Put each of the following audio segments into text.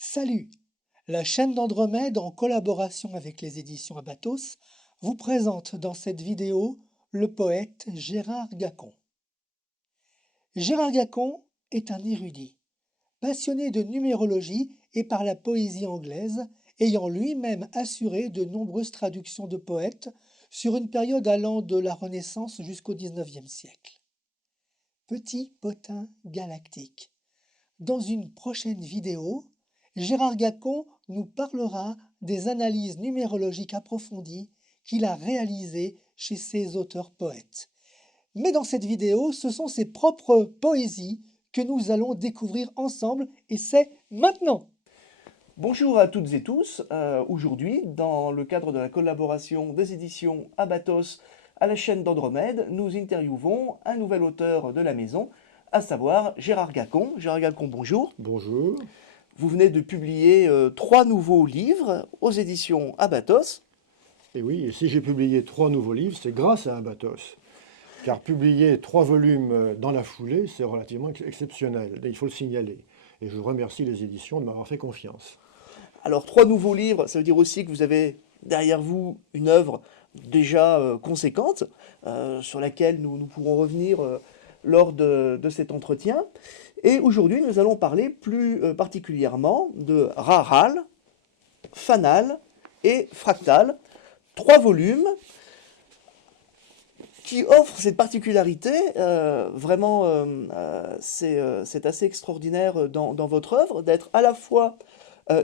Salut! La chaîne d'Andromède, en collaboration avec les éditions Abatos, vous présente dans cette vidéo le poète Gérard Gacon. Gérard Gacon est un érudit, passionné de numérologie et par la poésie anglaise, ayant lui-même assuré de nombreuses traductions de poètes sur une période allant de la Renaissance jusqu'au XIXe siècle. Petit potin galactique. Dans une prochaine vidéo, Gérard Gacon nous parlera des analyses numérologiques approfondies qu'il a réalisées chez ses auteurs-poètes. Mais dans cette vidéo, ce sont ses propres poésies que nous allons découvrir ensemble, et c'est maintenant! Bonjour à toutes et tous. Aujourd'hui, dans le cadre de la collaboration des éditions Abatos à la chaîne d'Andromède, nous interviewons un nouvel auteur de la maison, à savoir Gérard Gacon. Gérard Gacon, bonjour. Bonjour. Vous venez de publier 3 nouveaux livres aux éditions Abatos. Et oui, et si j'ai publié 3 nouveaux livres, c'est grâce à Abatos. Car publier 3 volumes dans la foulée, c'est relativement exceptionnel. Et il faut le signaler. Et je remercie les éditions de m'avoir fait confiance. Alors 3 nouveaux livres, ça veut dire aussi que vous avez derrière vous une œuvre déjà conséquente, sur laquelle nous pourrons revenir lors de cet entretien. Et aujourd'hui, nous allons parler plus particulièrement de Rahal, Fanal et Fractal. 3 volumes qui offrent cette particularité. C'est assez extraordinaire dans votre œuvre d'être à la fois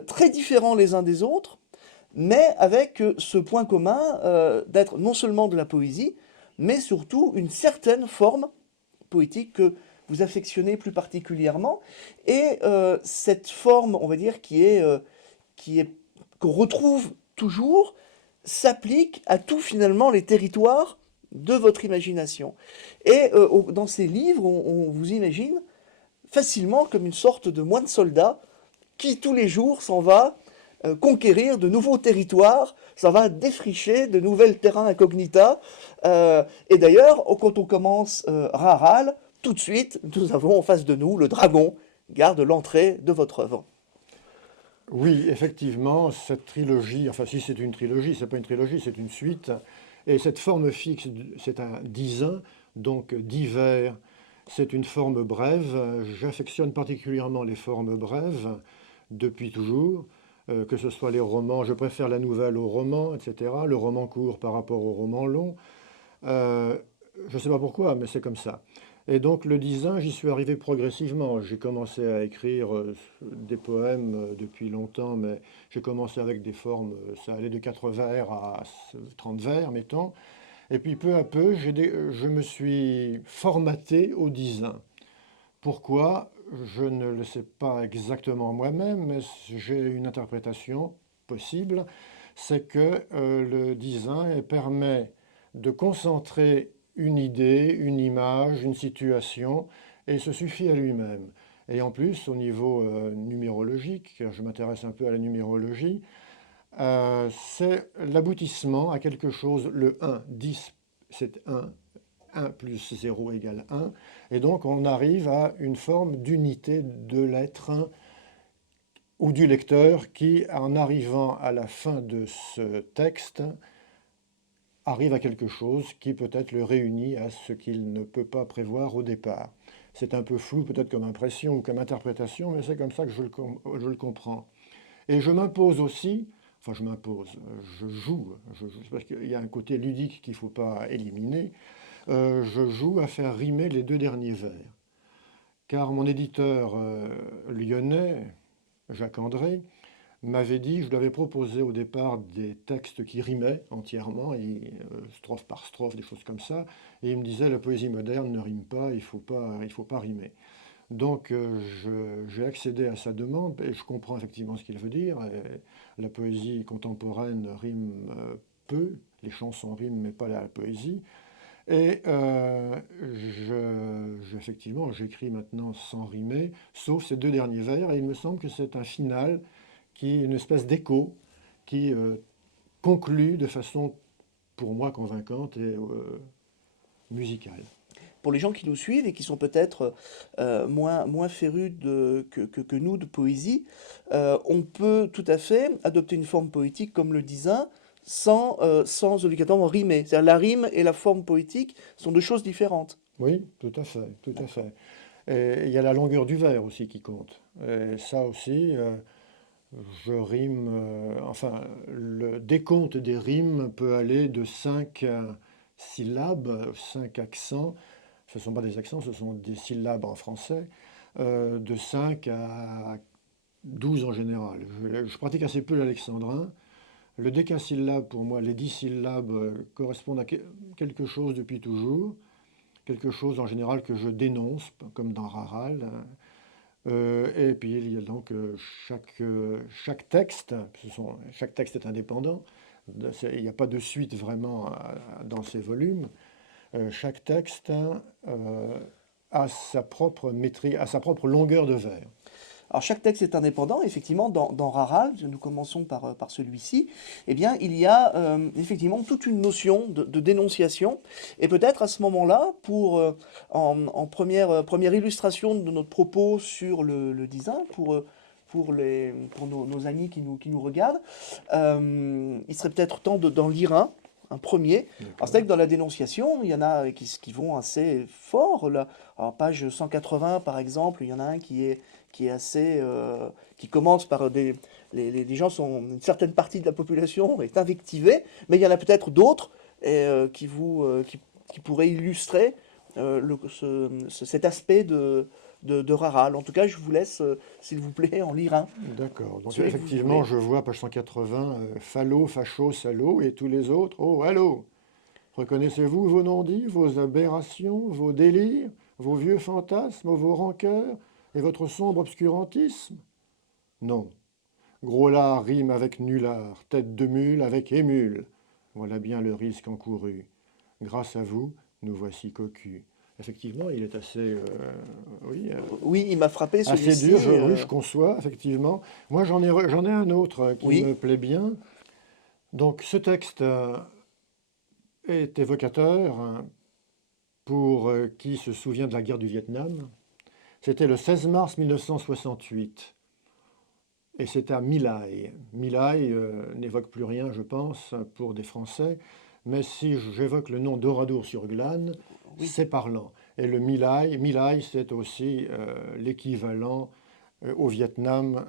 très différents les uns des autres, mais avec ce point commun d'être non seulement de la poésie, mais surtout une certaine forme poétique que vous affectionnez plus particulièrement. Et cette forme, on va dire, qu'on retrouve toujours, s'applique à tous finalement les territoires de votre imagination. Et dans ces livres, on vous imagine facilement comme une sorte de moine soldat qui tous les jours s'en va conquérir de nouveaux territoires, s'en va défricher de nouvelles terrains incognita. Et d'ailleurs, quand on commence Rahal, tout de suite, nous avons en face de nous le dragon, garde l'entrée de votre œuvre. Oui, effectivement, cette trilogie, enfin si c'est une trilogie, c'est pas une trilogie, c'est une suite. Et cette forme fixe, c'est un dizain, donc divers. C'est une forme brève. J'affectionne particulièrement les formes brèves depuis toujours, que ce soit les romans. Je préfère la nouvelle au roman, etc. Le roman court par rapport au roman long. Je ne sais pas pourquoi, mais c'est comme ça. Et donc le design, j'y suis arrivé progressivement. J'ai commencé à écrire des poèmes depuis longtemps, mais j'ai commencé avec des formes, ça allait de 4 vers à 30 vers, mettons. Et puis peu à peu, je me suis formaté au design. Pourquoi? Je ne le sais pas exactement moi-même, mais j'ai une interprétation possible. C'est que le design permet de concentrer une idée, une image, une situation, et se suffit à lui-même. Et en plus, au niveau numérologique, car je m'intéresse un peu à la numérologie, c'est l'aboutissement à quelque chose, le 1, 10, c'est 1 plus 0 égale 1, et donc on arrive à une forme d'unité de l'être ou du lecteur qui, en arrivant à la fin de ce texte, arrive à quelque chose qui peut-être le réunit à ce qu'il ne peut pas prévoir au départ. C'est un peu flou peut-être comme impression ou comme interprétation, mais c'est comme ça que je le comprends. Et je m'impose aussi, enfin je m'impose, je joue, parce qu'il y a un côté ludique qu'il ne faut pas éliminer, je joue à faire rimer les 2 derniers vers. Car mon éditeur lyonnais, Jacques André, m'avait dit, je lui avais proposé au départ des textes qui rimaient entièrement, strophe par strophe, des choses comme ça, et il me disait la poésie moderne ne rime pas, il faut pas rimer. Donc j'ai accédé à sa demande, et je comprends effectivement ce qu'il veut dire. La poésie contemporaine rime peu, les chansons riment, mais pas la poésie. Et effectivement, j'écris maintenant sans rimer, sauf ces 2 derniers vers, et il me semble que c'est un final qui est une espèce d'écho qui conclut de façon, pour moi, convaincante et musicale. pour les gens qui nous suivent et qui sont peut-être moins férus que nous de poésie, on peut tout à fait adopter une forme poétique comme le disin sans obligatoirement rimer. C'est-à-dire la rime et la forme poétique sont deux choses différentes. Oui, tout à fait, tout à fait. Et il y a la longueur du vers aussi qui compte. Et ça aussi, je rime, enfin, le décompte des rimes peut aller de 5 syllabes, 5 accents. Ce ne sont pas des accents, ce sont des syllabes en français, de 5 à 12 en général. Je pratique assez peu l'alexandrin. Le décasyllabe, pour moi, les 10 syllabes correspondent à quelque chose depuis toujours, quelque chose en général que je dénonce, comme dans Raral. Et puis il y a donc chaque texte, chaque texte est indépendant, il n'y a pas de suite vraiment dans ces volumes. Chaque texte a sa propre métrique, a sa propre longueur de vers. Alors chaque texte est indépendant, effectivement, dans Raral, nous commençons par celui-ci, eh bien il y a effectivement toute une notion de dénonciation, et peut-être à ce moment-là, en première illustration de notre propos sur le design, pour nos amis qui nous regardent, il serait peut-être temps d'en lire un premier. Alors c'est vrai que dans la dénonciation, il y en a qui vont assez fort. Là. Alors page 180 par exemple, il y en a un qui est assez, qui commence par les gens une certaine partie de la population est invectivée, mais il y en a peut-être d'autres qui pourraient illustrer cet aspect de Raral. En tout cas, je vous laisse, s'il vous plaît, en lire un. D'accord. Donc Celui que vous effectivement, voulez. je vois page 180, Fallot, Facho, Salaud et tous les autres. Oh, allô! Reconnaissez-vous vos non-dits, vos aberrations, vos délires, vos vieux fantasmes, vos rancœurs et votre sombre obscurantisme? Non. Gros lard rime avec nulard, tête de mule avec émule. Voilà bien le risque encouru. Grâce à vous, nous voici cocus. Effectivement, il est assez, oui, Oui, il m'a frappé assez celui-ci. dur, oui, je conçois, effectivement. Moi, j'en ai un autre qui Oui. me plaît bien. Donc, ce texte est évocateur hein, pour qui se souvient de la guerre du Vietnam. C'était le 16 mars 1968 et c'était à My Lai. My Lai n'évoque plus rien, je pense, pour des Français, mais si j'évoque le nom d'Oradour-sur-Glane, Oui. c'est parlant. Et le My Lai, c'est aussi l'équivalent au Vietnam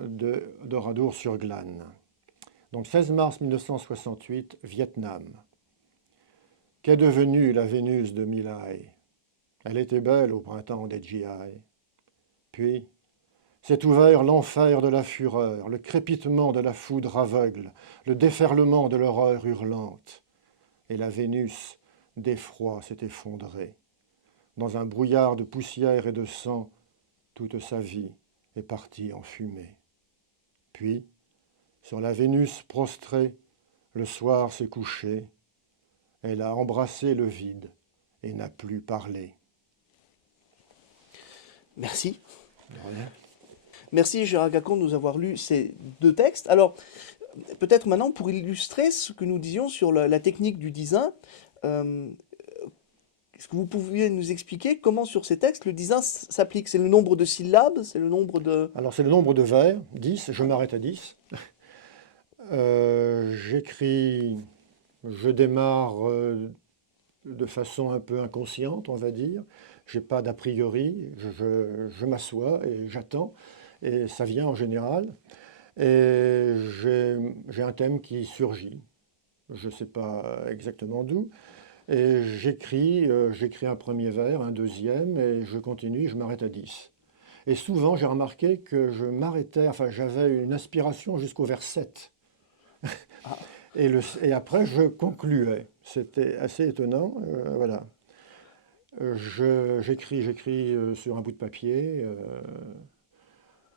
d'Oradour-sur-Glane. Donc 16 mars 1968, Vietnam. Qu'est devenue la Vénus de My Lai? Elle était belle au printemps des GI. Puis, s'est ouvert l'enfer de la fureur, le crépitement de la foudre aveugle, le déferlement de l'horreur hurlante. Et la Vénus d'effroi s'est effondrée. Dans un brouillard de poussière et de sang, toute sa vie est partie en fumée. Puis, sur la Vénus prostrée, le soir s'est couché. Elle a embrassé le vide et n'a plus parlé. Merci. De rien. Merci Gérard Gacon de nous avoir lu ces deux textes. Alors, peut-être maintenant pour illustrer ce que nous disions sur la technique du design, est-ce que vous pouviez nous expliquer comment sur ces textes le design s'applique? C'est le nombre de syllabes? C'est le nombre de... Alors c'est le nombre de vers, 10, je m'arrête à 10. J'écris, je démarre de façon un peu inconsciente, on va dire. Je n'ai pas d'a priori, je m'assois et j'attends, et ça vient en général. Et j'ai un thème qui surgit, je ne sais pas exactement d'où. Et j'écris un premier vers, un deuxième, et je continue, je m'arrête à 10. Et souvent, j'ai remarqué que je m'arrêtais, enfin j'avais une aspiration jusqu'au vers 7. Ah, Et après, je concluais. C'était assez étonnant. Voilà. J'écris sur un bout de papier,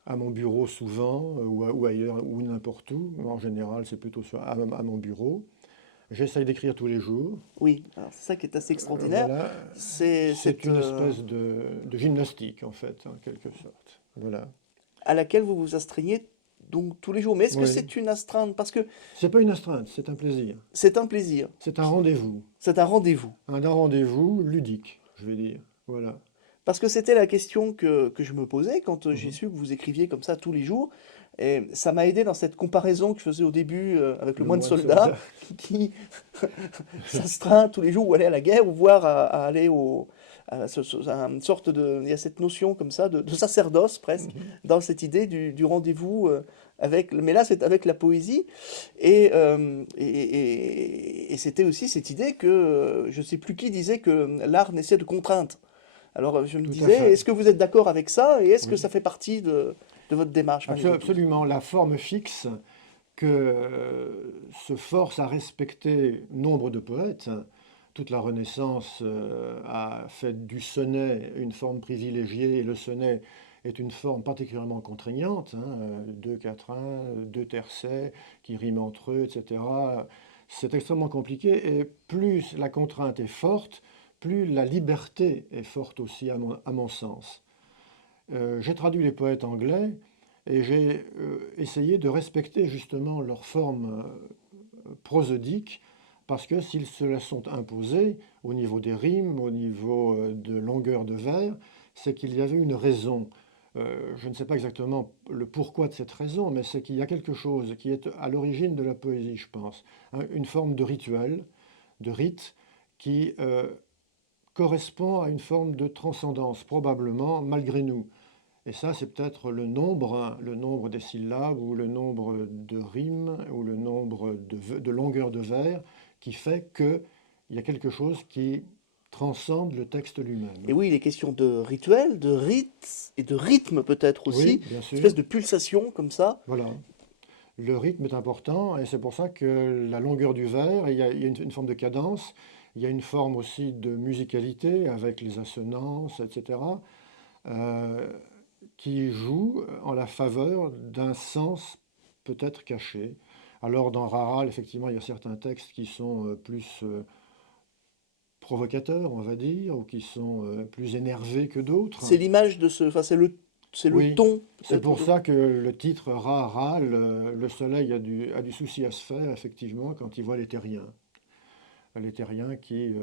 à mon bureau souvent, ou ailleurs, ou n'importe où. En général, c'est plutôt à mon bureau. J'essaye d'écrire tous les jours. oui, alors c'est ça qui est assez extraordinaire. Voilà. C'est C'est une espèce de gymnastique, en fait, en quelque sorte. Voilà. à laquelle vous vous astreignez donc tous les jours. Mais est-ce que Oui. c'est une astreinte? Parce que C'est pas une astreinte, c'est un plaisir. c'est un plaisir, C'est un rendez-vous. c'est un rendez-vous. Un rendez-vous ludique, je vais dire. Voilà. Parce que c'était la question que je me posais quand j'ai Mhm. su que vous écriviez comme ça tous les jours. Et ça m'a aidé dans cette comparaison que je faisais au début avec le Le moine moine soldat soldat. qui s'astreint tous les jours ou aller à la guerre ou voire à aller à une sorte de... Il y a cette notion comme ça de sacerdoce presque Mhm. dans cette idée du rendez-vous avec... Mais là, c'est avec la poésie. Et c'était aussi cette idée que je ne sais plus qui disait que l'art naissait de contraintes. Alors je me Tout à disais, fait. est-ce que vous êtes d'accord avec ça et est-ce que Oui. ça fait partie de votre démarche malgré tout? Absolument. La forme fixe que se force à respecter nombre de poètes. Toute la Renaissance a fait du sonnet une forme privilégiée et le sonnet est une forme particulièrement contraignante, hein, deux quatrains, deux tercets qui riment entre eux, etc. C'est extrêmement compliqué et plus la contrainte est forte, plus la liberté est forte aussi à mon sens. J'ai traduit les poètes anglais et j'ai essayé de respecter justement leur forme prosodique parce que s'ils se la sont imposés au niveau des rimes, au niveau de longueur de vers, c'est qu'il y avait une raison. Je ne sais pas exactement le pourquoi de cette raison, mais c'est qu'il y a quelque chose qui est à l'origine de la poésie, je pense. Hein, une forme de rituel, de rite, qui correspond à une forme de transcendance, probablement, malgré nous. Et ça, c'est peut-être hein, le nombre des syllabes ou le nombre de rimes ou le nombre de longueurs de vers qui fait qu'il y a quelque chose qui transcende le texte Et lui-même. oui, il est question de rituel, de rite et de rythme peut-être aussi, Oui, une bien sûr. espèce de pulsation comme ça. Voilà. Le rythme est important et c'est pour ça que la longueur du vers, il y a une forme de cadence, il y a une forme aussi de musicalité avec les assonances, etc. euh, qui joue en la faveur d'un sens peut-être caché. Alors dans Raral, effectivement, il y a certains textes qui sont plus provocateurs, on va dire, ou qui sont plus énervés que d'autres. C'est l'image de ce, enfin c'est le Oui, ton c'est peut-être. pour ça que le titre Raral, le soleil a du souci à se faire, effectivement, quand il voit les terriens. Les terriens qui,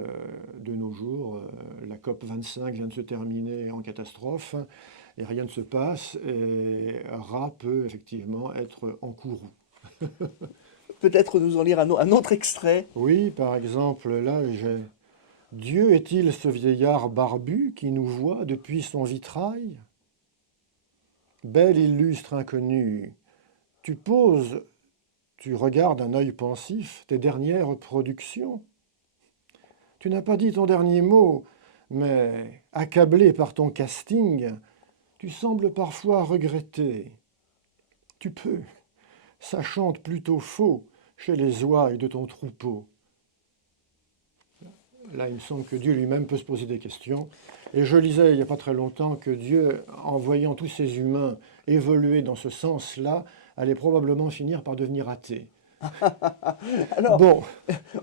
de nos jours, la COP 25 vient de se terminer en catastrophe, et rien ne se passe, et Ra peut effectivement être en courroux. Peut-être nous en lire un autre extrait. Oui, par exemple, là, j'ai Dieu est-il ce vieillard barbu qui nous voit depuis son vitrail? Belle illustre inconnue, tu poses, tu regardes d'un œil pensif tes dernières productions. Tu n'as pas dit ton dernier mot, mais accablé par ton casting, tu sembles parfois regretter. Tu peux, ça chante plutôt faux chez les ouailles de ton troupeau. Là, il me semble que Dieu lui-même peut se poser des questions. Et je lisais il n'y a pas très longtemps que Dieu, en voyant tous ces humains évoluer dans ce sens-là, allait probablement finir par devenir athée. Alors, Bon,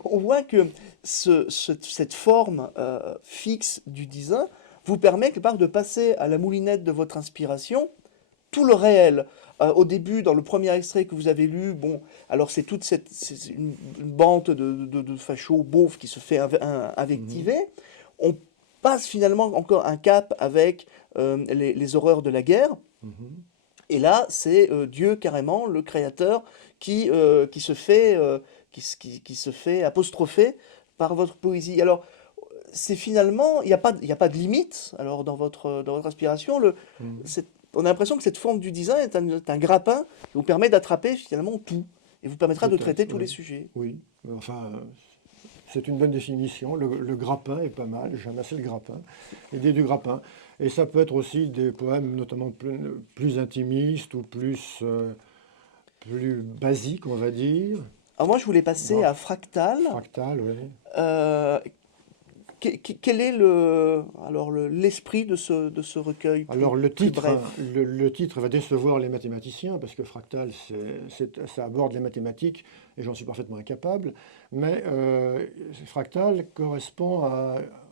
on voit que cette forme fixe du design vous permet quelque part de passer à la moulinette de votre inspiration tout le réel. Au début, dans le premier extrait que vous avez lu, bon, alors c'est une bande de fachos beaufs qui se fait mhm, invectiver. On passe finalement encore un cap avec les horreurs de la guerre. mhm, Et là, c'est Dieu carrément, le créateur, qui se fait, qui se fait apostropher par votre poésie. Alors, c'est finalement, il y a pas de limite. Alors, dans votre inspiration, mhm, on a l'impression que cette forme du design est un grappin qui vous permet d'attraper finalement tout et vous permettra de peut-être, traiter tous les oui. sujets. Oui, enfin, c'est une bonne définition. Le grappin est pas mal, j'aime assez le grappin, l'idée du grappin. Et ça peut être aussi des poèmes notamment plus intimistes ou plus basiques, on va dire. Alors moi, je voulais passer Bon, à Fractal. fractal, oui. Euh, quel est l'esprit de ce recueil Alors plus bref? le titre va décevoir les mathématiciens parce que fractal, ça aborde les mathématiques et j'en suis parfaitement incapable. Mais fractal correspond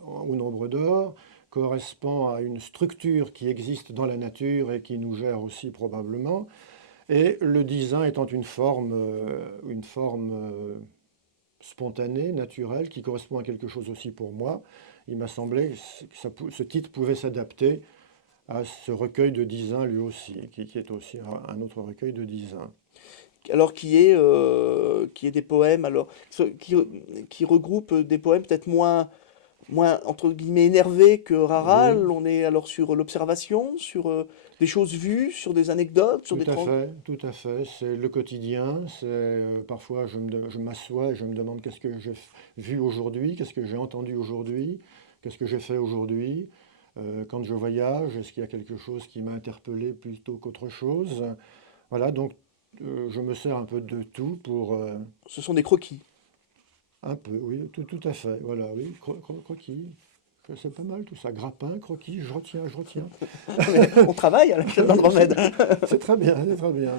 au nombre d'or, correspond à une structure qui existe dans la nature et qui nous gère aussi probablement. Et le design étant une forme spontanée, naturelle, qui correspond à quelque chose aussi pour moi. il m'a semblé que ce titre pouvait s'adapter à ce recueil de Dizin lui aussi, qui est aussi un autre recueil de Dizin. Alors qui est des poèmes, alors qui regroupe des poèmes peut-être moins entre guillemets énervés que Oui, Raral. On est alors sur l'observation, sur des choses vues, sur des anecdotes, sur tout des à trans... fait, tout à fait. C'est le quotidien. C'est parfois je m'assois et je me demande qu'est-ce que j'ai vu aujourd'hui, qu'est-ce que j'ai entendu aujourd'hui, qu'est-ce que j'ai fait aujourd'hui. Quand je voyage, est-ce qu'il y a quelque chose qui m'a interpellé plutôt qu'autre chose? Voilà, donc je me sers un peu de tout pour Ce sont des croquis. un peu, oui, tout à fait. Voilà, oui, croquis. C'est pas mal tout ça. Grappin, croquis, je retiens, je retiens. On travaille à la chaîne d'Andromède. C'est très bien, c'est très bien.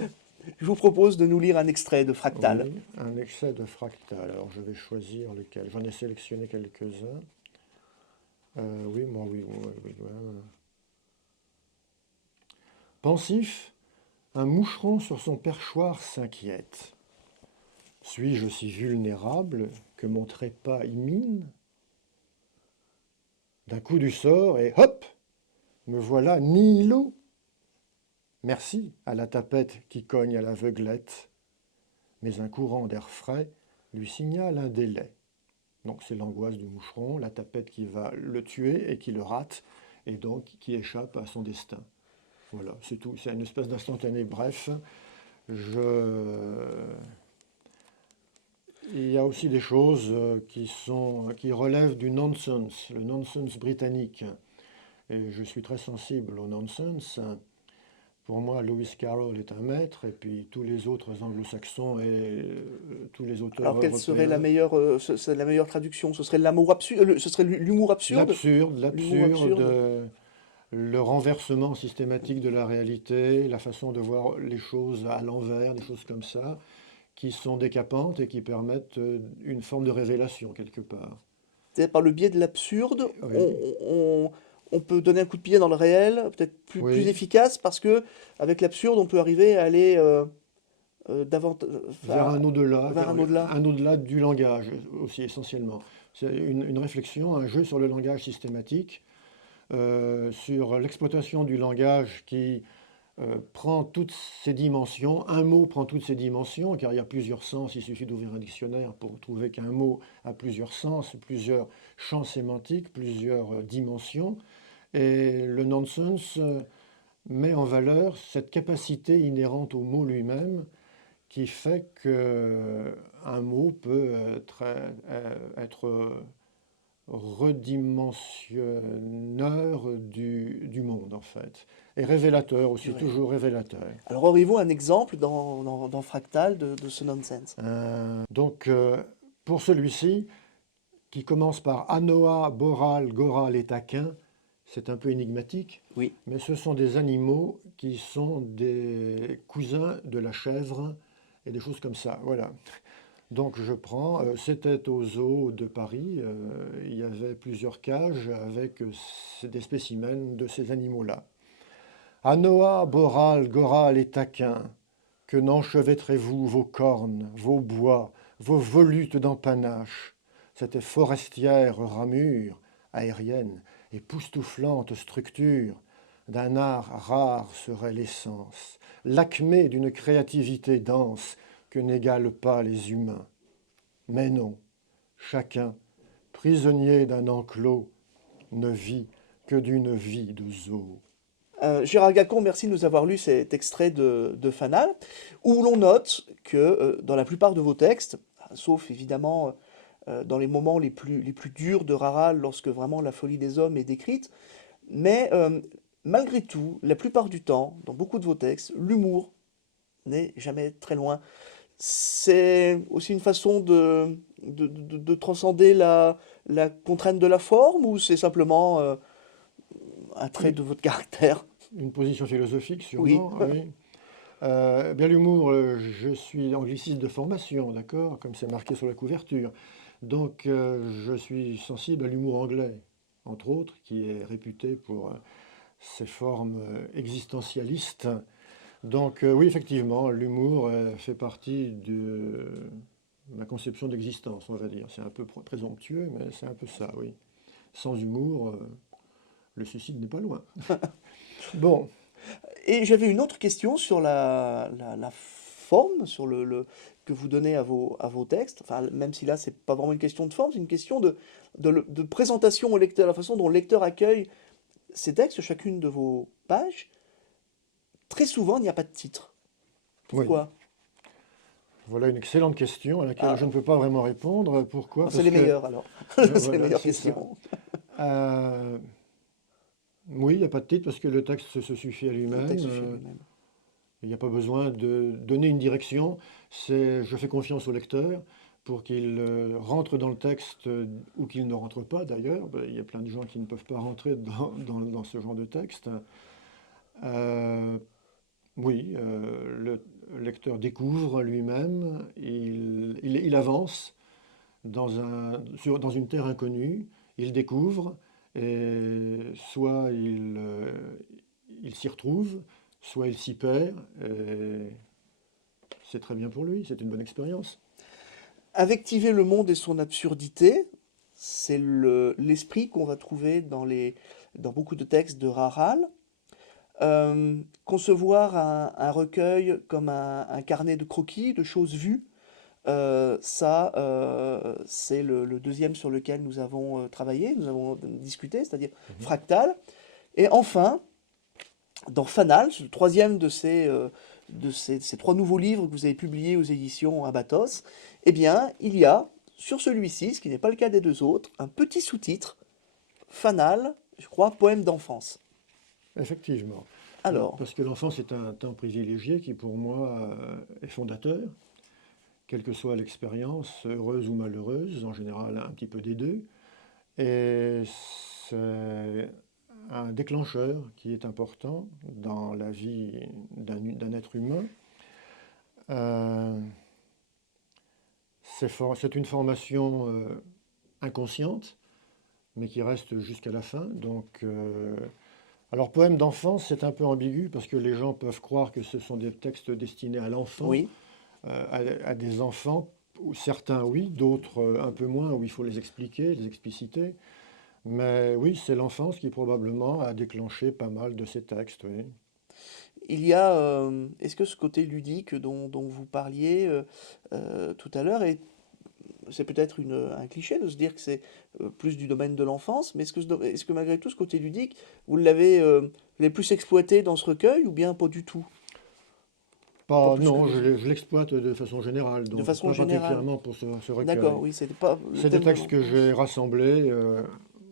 Je vous propose de nous lire un extrait de Fractal. Oui, un excès de fractal. Alors je vais choisir lequel. J'en ai sélectionné quelques-uns. Oui, moi, oui, oui, ouais. Pensif, un moucheron sur son perchoir s'inquiète. Suis-je si vulnérable que mon trépas y mine? D'un coup du sort et hop, me voilà nihilo. Merci à la tapette qui cogne à l'aveuglette. Mais un courant d'air frais lui signale un délai. Donc c'est l'angoisse du moucheron, la tapette qui va le tuer et qui le rate, et donc qui échappe à son destin. Voilà, c'est tout. C'est une espèce d'instantané bref. Il y a aussi des choses qui relèvent du nonsense, le nonsense britannique. Et je suis très sensible au nonsense. Pour moi, Lewis Carroll est un maître, et puis tous les autres anglo-saxons et tous les auteurs Alors quelle serait la européens. meilleure, c'est la meilleure traduction? Ce serait l'amour absurde, ce serait l'humour absurde? L'absurde, L'humour absurde. le renversement systématique de la réalité, la façon de voir les choses à l'envers, des choses comme ça, qui sont décapantes et qui permettent une forme de révélation quelque part. C'est par le biais de l'absurde, Oui, on peut donner un coup de pied dans le réel, peut-être plus oui, efficace, parce que avec l'absurde, on peut arriver à aller davantage, vers vers un au-delà. un au-delà du langage aussi essentiellement. C'est une réflexion, un jeu sur le langage systématique, sur l'exploitation du langage qui prend toutes ces dimensions. Un mot prend toutes ces dimensions, car il y a plusieurs sens. Il suffit d'ouvrir un dictionnaire pour trouver qu'un mot a plusieurs sens, plusieurs champs sémantiques, plusieurs dimensions. Et le nonsense met en valeur cette capacité inhérente au mot lui-même qui fait qu'un mot peut être redimensionneur du monde, en fait. Et révélateur aussi, Ouais. toujours révélateur. Alors auriez-vous un exemple dans Fractal de ce nonsense? Donc, pour celui-ci, qui commence par Anoa, Boral, Goral et Taquin, c'est un peu énigmatique, Oui. mais ce sont des animaux qui sont des cousins de la chèvre et des choses comme ça. Voilà. Donc je prends, c'était au zoo de Paris, il y avait plusieurs cages avec des spécimens de ces animaux-là. Anoa, Boral, Goral et Taquin, que n'enchevêtrez-vous vos cornes, vos bois, vos volutes d'empanache, cette forestière ramure, aérienne, époustouflante structure, d'un art rare serait l'essence, l'acmé d'une créativité dense que n'égalent pas les humains. Mais non, chacun, prisonnier d'un enclos, ne vit que d'une vie de zoo. Gérard Gacon, merci de nous avoir lu cet extrait de Fanal, où l'on note que dans la plupart de vos textes, sauf évidemment dans les moments les plus durs de Raral, lorsque vraiment la folie des hommes est décrite, mais malgré tout, la plupart du temps, dans beaucoup de vos textes, l'humour n'est jamais très loin. C'est aussi une façon de transcender la contrainte de la forme, ou c'est simplement un trait Une, de votre caractère? une position philosophique, Oui. sûrement, oui. Bien l'humour, je suis angliciste de formation, d'accord, comme c'est marqué sur la couverture. Donc je suis sensible à l'humour anglais, entre autres, qui est réputé pour ses formes existentialistes. Donc oui, effectivement, l'humour fait partie de ma conception d'existence, on va dire. C'est un peu présomptueux, mais c'est un peu ça, oui. sans humour, le suicide n'est pas loin. Bon, Et j'avais une autre question sur la forme, sur que vous donnez à vos textes. Enfin, même si là, c'est pas vraiment une question de forme, c'est une question de présentation au lecteur, la façon dont le lecteur accueille ces textes, chacune de vos pages. Très souvent, il n'y a pas de titre. oui, Pourquoi? voilà une excellente question à laquelle Ah, je ne peux pas vraiment répondre. Pourquoi? c'est Parce les que, meilleurs alors. C'est les voilà, meilleures c'est ça. questions. Euh, oui, il n'y a pas de titre parce que le texte se suffit à Le lui-même. texte suffit lui-même. Il n'y a pas besoin de donner une direction. Je fais confiance au lecteur pour qu'il rentre dans le texte ou qu'il ne rentre pas d'ailleurs. Ben, il y a plein de gens qui ne peuvent pas rentrer dans ce genre de texte. Euh, oui, le lecteur découvre lui-même, il avance dans une terre inconnue, il découvre, et soit il s'y retrouve, soit il s'y perd, et c'est très bien pour lui, c'est une bonne expérience. Invectiver le monde et son absurdité, c'est l'esprit qu'on va trouver dans beaucoup de textes de Raral. Concevoir un recueil comme un carnet de croquis, de choses vues, c'est le deuxième sur lequel nous avons travaillé, nous avons discuté, c'est-à-dire Mhm. Fractal. Et enfin, dans Fanal, le troisième ces trois nouveaux livres que vous avez publiés aux éditions Abatos, eh bien, il y a, sur celui-ci, ce qui n'est pas le cas des deux autres, un petit sous-titre, Fanal, je crois, poème d'enfance. Effectivement. Alors, Parce que l'enfance est un temps privilégié qui, pour moi, est fondateur, quelle que soit l'expérience, heureuse ou malheureuse, en général un petit peu des deux. Et c'est un déclencheur qui est important dans la vie d'un être humain. Euh, c'est une formation inconsciente, mais qui reste jusqu'à la fin. Alors, poème d'enfance, c'est un peu ambigu parce que les gens peuvent croire que ce sont des textes destinés à l'enfant, oui, à des enfants. Certains oui, d'autres un peu moins, où il faut les expliquer, les expliciter. Mais oui, c'est l'enfance qui probablement a déclenché pas mal de ces textes, oui. il y a, est-ce que ce côté ludique dont vous parliez tout à l'heure c'est peut-être un cliché de se dire que c'est plus du domaine de l'enfance, mais est-ce que malgré tout, ce côté ludique, vous l'avez plus exploité dans ce recueil ou bien pas du tout? Pas Pas, plus que non, les autres. je l'exploite de façon générale, De donc façon pas générale. particulièrement pour ce D'accord, recueil. oui, c'était pas le C'est des thème de textes que l'enfance. j'ai rassemblés.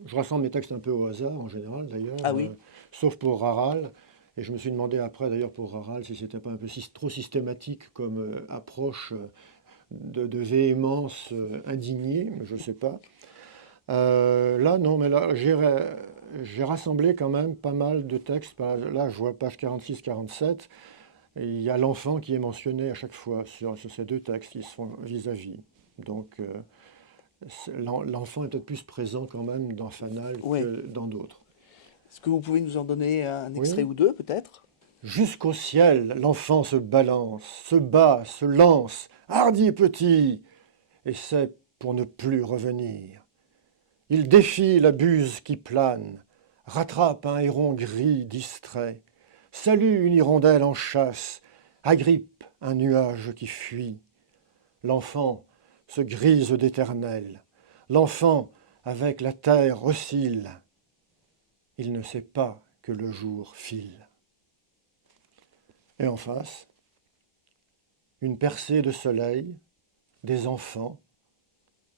Je rassemble mes textes un peu au hasard en général d'ailleurs, Ah oui, sauf pour Raral. Et je me suis demandé après d'ailleurs pour Raral si c'était pas un peu trop systématique comme approche de véhémence indignée, mais je ne sais pas. Là, non, mais là, j'ai rassemblé quand même pas mal de textes. Là, je vois page 46-47. Et il y a l'enfant qui est mentionné à chaque fois sur ces deux textes qui sont vis-à-vis. Donc, l'enfant est peut-être plus présent quand même dans Fanal oui. que dans d'autres. Est-ce que vous pouvez nous en donner un extrait Oui. ou deux, peut-être? Jusqu'au ciel, l'enfant se balance, se bat, se lance, hardi petit, et c'est pour ne plus revenir. Il défie la buse qui plane, rattrape un héron gris distrait, salue une hirondelle en chasse, agrippe un nuage qui fuit. L'enfant se grise d'éternel, l'enfant avec la terre oscille. Il ne sait pas que le jour file. Et en face, une percée de soleil, des enfants,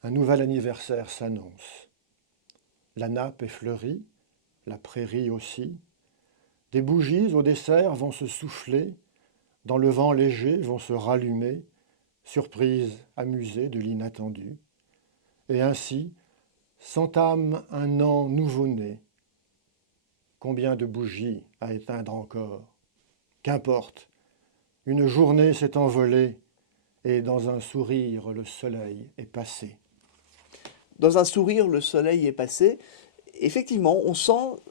un nouvel anniversaire s'annonce. La nappe est fleurie, la prairie aussi. Des bougies au dessert vont se souffler, dans le vent léger vont se rallumer, surprise amusée de l'inattendu. Et ainsi s'entame un an nouveau-né. Combien de bougies à éteindre encore? Qu'importe, une journée s'est envolée et dans un sourire le soleil est passé. Dans un sourire, le soleil est passé. Effectivement, on sent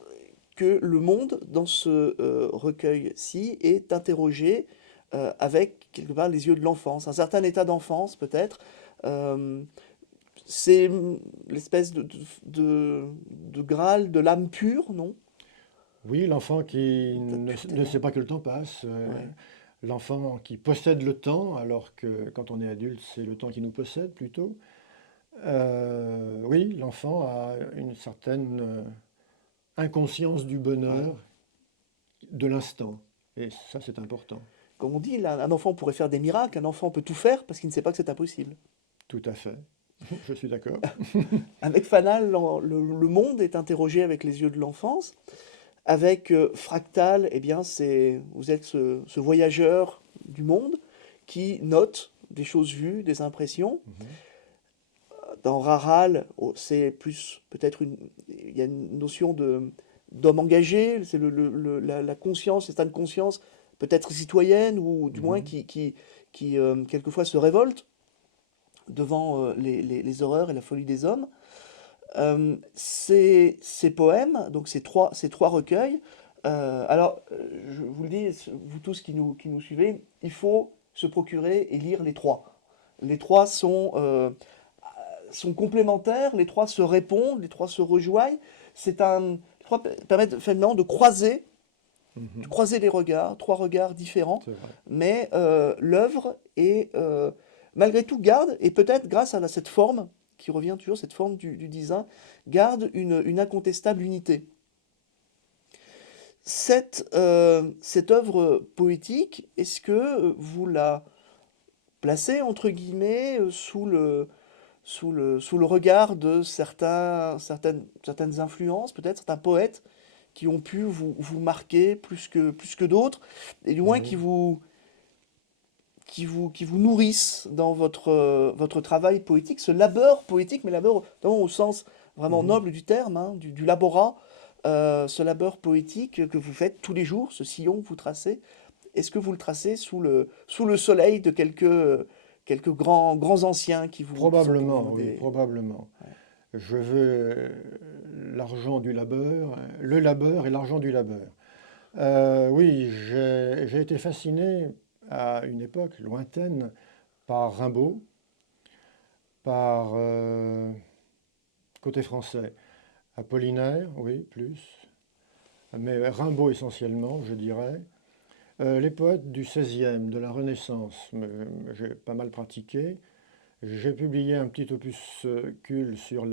que le monde, dans ce recueil-ci, est interrogé avec, quelque part, les yeux de l'enfance. Un certain état d'enfance, peut-être. Euh, C'est l'espèce de Graal de l'âme pure, non? Oui, l'enfant qui Depuis ne sait pas que le temps passe, Ouais. l'enfant qui possède le temps, alors que quand on est adulte, c'est le temps qui nous possède plutôt. Oui, l'enfant a une certaine inconscience du Ouais. bonheur de l'instant. Et ça, c'est important. Comme on dit, là, un enfant pourrait faire des miracles, un enfant peut tout faire parce qu'il ne sait pas que c'est impossible. Tout à fait. Je suis d'accord. Avec Fanal, le monde est interrogé avec les yeux de l'enfance. Avec Fractal, eh bien, vous êtes ce voyageur du monde qui note des choses vues, des impressions. Mhm. Dans Raral, oh, c'est plus peut-être il y a une notion d'homme engagé, c'est la conscience, l'état de conscience, peut-être citoyenne ou du moins Mhm. qui quelquefois se révolte devant les horreurs et la folie des hommes. Ces poèmes, donc ces trois recueils, je vous le dis, vous tous qui nous suivez, il faut se procurer et lire les trois. Les trois sont complémentaires, les trois se répondent, les trois se rejoignent. Les trois permettent finalement de Mhm. croiser les regards, trois regards différents, C'est vrai. mais l'œuvre est malgré tout garde, et peut-être grâce à cette forme, qui revient toujours, cette forme du design, garde une incontestable unité. Cette œuvre poétique, est-ce que vous la placez entre guillemets sous le regard de certaines influences, peut-être certains poètes qui ont pu vous marquer plus que d'autres, et du moins Oui. qui vous nourrissent dans votre travail poétique, ce labeur poétique, mais labeur vraiment au sens vraiment Mhm. noble du terme, hein, du laborat, ce labeur poétique que vous faites tous les jours, ce sillon que vous tracez, est-ce que vous le tracez sous le soleil de quelques grands anciens qui sont pour Probablement, vous oui, des... probablement. Ouais. Je veux l'argent du labeur, le labeur et l'argent du labeur. Oui, j'ai été fasciné à une époque lointaine par Rimbaud, par côté français, Apollinaire, oui, plus, mais Rimbaud essentiellement, je dirais. Les poètes du XVIe, de la Renaissance, j'ai pas mal pratiqué. J'ai publié un petit opuscule sur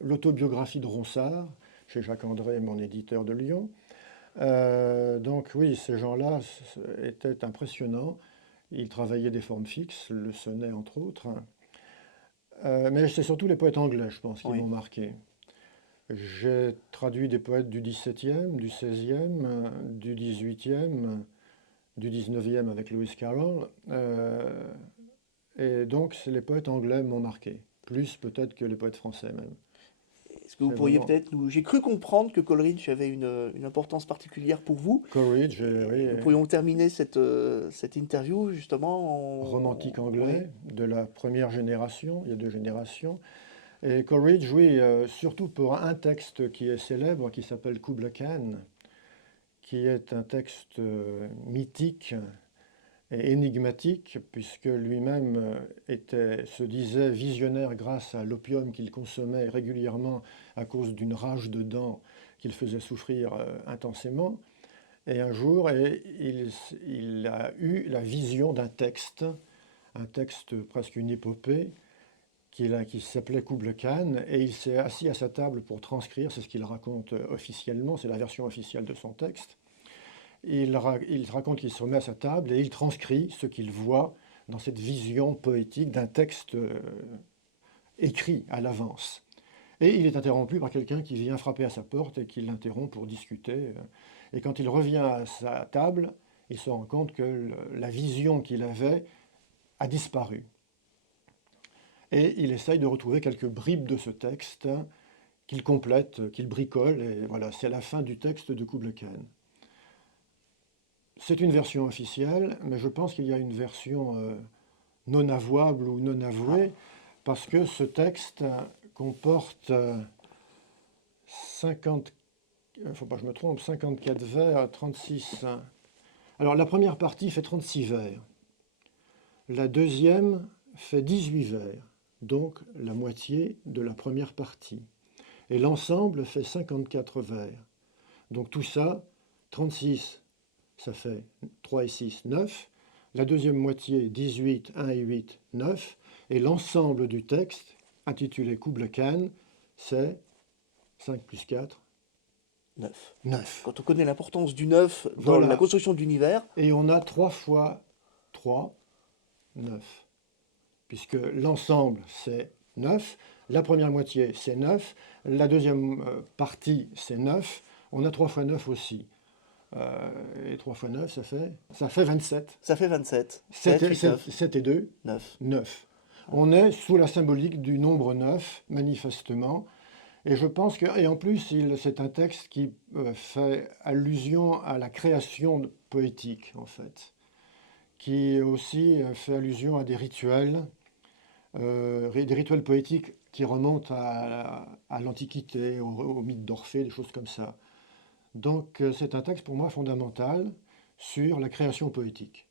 l'autobiographie de Ronsard, chez Jacques André, mon éditeur de Lyon. Donc oui, ces gens-là étaient impressionnants. Ils travaillaient des formes fixes, le sonnet entre autres. Mais c'est surtout les poètes anglais, je pense, qui m'ont Oui. marqué. J'ai traduit des poètes du XVIIe, du XVIe, du XVIIIe, du XIXe avec Lewis Carroll. Et donc, les poètes anglais m'ont marqué, plus peut-être que les poètes français même. Est-ce que vous C'est pourriez vraiment peut-être nous... J'ai cru comprendre que Coleridge avait une importance particulière pour vous. Coleridge, oui, Et nous pourrions terminer cette interview justement romantique oui, anglais de la première génération, il y a deux générations. Et Coleridge, oui, surtout pour un texte qui est célèbre, qui s'appelle Kubla Khan, qui est un texte mythique et énigmatique, puisque lui-même se disait visionnaire grâce à l'opium qu'il consommait régulièrement à cause d'une rage de dents qu'il faisait souffrir intensément. Et un jour, il a eu la vision d'un texte, un texte presque une épopée, qui s'appelait Kubla Khan, et il s'est assis à sa table pour transcrire, c'est ce qu'il raconte officiellement, c'est la version officielle de son texte. Il raconte qu'il se remet à sa table et il transcrit ce qu'il voit dans cette vision poétique d'un texte écrit à l'avance. Et il est interrompu par quelqu'un qui vient frapper à sa porte et qui l'interrompt pour discuter. Et quand il revient à sa table, il se rend compte que la vision qu'il avait a disparu. Et il essaye de retrouver quelques bribes de ce texte qu'il complète, qu'il bricole. Et voilà, c'est la fin du texte de Kubla Khan. C'est une version officielle, mais je pense qu'il y a une version non avouable ou non ah, avouée, parce que ce texte comporte 50, il ne faut pas que je me trompe, 54 vers, 36. Alors la première partie fait 36 vers, la deuxième fait 18 vers, donc la moitié de la première partie. Et l'ensemble fait 54 vers. Donc tout ça, 36, ça fait 3 et 6, 9. La deuxième moitié, 18, 1 et 8, 9. Et l'ensemble du texte, intitulé Kubla Khan, c'est 5 plus 4, 9. 9. Quand on connaît l'importance du 9 dans Voilà. la construction de l'univers, Et on a 3 fois 3, 9. Puisque l'ensemble, c'est 9. La première moitié, c'est 9. La deuxième partie, c'est 9. On a 3 fois 9 aussi. Et 3 fois 9, ça fait 27. ça fait 27. 7 8, 9, et 2, 9. 9. On est sous la symbolique du nombre 9, manifestement. Et je pense que, et en plus, c'est un texte qui fait allusion à la création poétique, en fait, qui aussi fait allusion à des rituels poétiques qui remontent à l'Antiquité, au mythe d'Orphée, des choses comme ça. Donc c'est un texte pour moi fondamental sur la création poétique.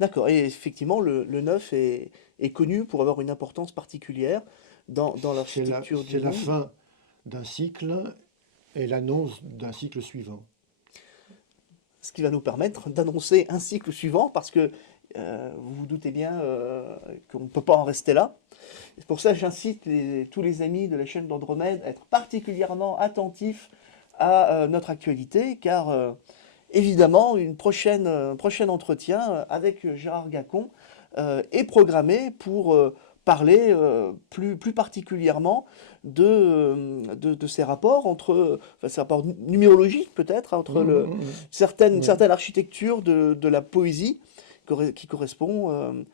D'accord. Et effectivement, le 9 est connu pour avoir une importance particulière dans l'architecture du C'est la monde. fin d'un cycle et l'annonce d'un cycle suivant. Ce qui va nous permettre d'annoncer un cycle suivant, parce que vous vous doutez bien qu'on ne peut pas en rester là. C'est pour ça que j'incite tous les amis de la chaîne d'Andromède à être particulièrement attentifs à notre actualité, car évidemment, un prochain entretien avec Gérard Gacon est programmé pour parler plus particulièrement de ces rapports ces rapports numérologiques peut-être, entre certaine Oui. architecture de la poésie qui correspond,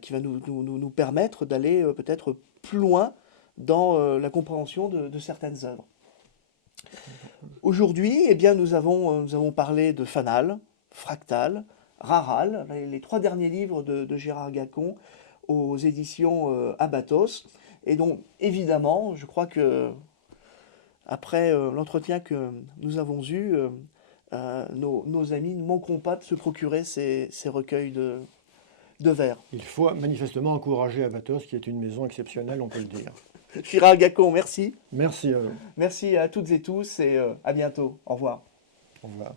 qui va nous permettre d'aller peut-être plus loin dans la compréhension de certaines œuvres. Aujourd'hui, eh bien, nous avons parlé de Fanal, Fractal, Raral, les 3 derniers livres de Gérard Gacon aux éditions Abatos. Et donc, évidemment, je crois que après l'entretien que nous avons eu, nos amis ne manqueront pas de se procurer ces recueils de vers. Il faut manifestement encourager Abatos, qui est une maison exceptionnelle, on peut le dire. Gérard Gacon, merci. Merci à vous. Merci à toutes et tous et à bientôt. Au revoir. Au revoir.